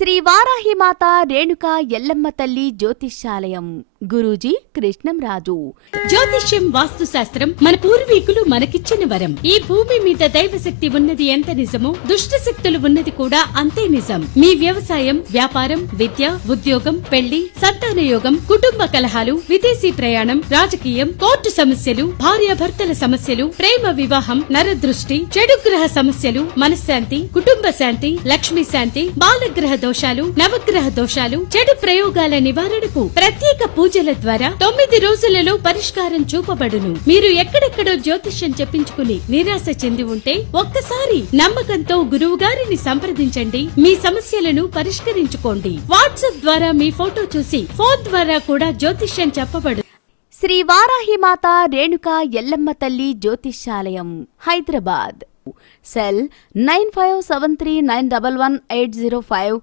శ్రీ వారాహిమాత రేణుక ఎల్లమ్మ తల్లి జ్యోతిష్యాలయం. గురూజీ కృష్ణంరాజు జ్యోతిష్యం వాస్తు శాస్త్రం మన పూర్వీకులు మనకిచ్చిన వరం. ఈ భూమి మీద దైవశక్తి ఉన్నది ఎంత నిజమో దుష్ట శక్తులు ఉన్నది కూడా అంతే నిజం. మీ వ్యవసాయం వ్యాపారం విద్య ఉద్యోగం పెళ్ళి సంతాన యోగం కుటుంబ కలహాలు విదేశీ ప్రయాణం రాజకీయం కోర్టు సమస్యలు భార్యాభర్తల సమస్యలు ప్రేమ వివాహం నరదృష్టి చెడు గ్రహ సమస్యలు మనశ్శాంతి కుటుంబ శాంతి లక్ష్మీ శాంతి బాలగ్రహ దోషాలు నవగ్రహ దోషాలు చెడు ప్రయోగాల నివారణకు ప్రత్యేక పూజల ద్వారా తొమ్మిది రోజులలో పరిష్కారం చూపబడును. మీరు ఎక్కడెక్కడో జ్యోతిష్యం చెప్పించుకుని నిరాశ చెంది ఉంటే ఒక్కసారి నమ్మకంతో గురువు గారిని సంప్రదించండి. మీ సమస్యలను పరిష్కరించుకోండి. వాట్సాప్ ద్వారా మీ ఫోటో చూసి ఫోన్ ద్వారా కూడా జ్యోతిష్యం చెప్పబడు శ్రీ వారాహిమాత రేణుకా ఎల్లమ్మ తల్లి జ్యోతిష్యాలయం Hyderabad. Cell nine five seven three nine double one eight zero five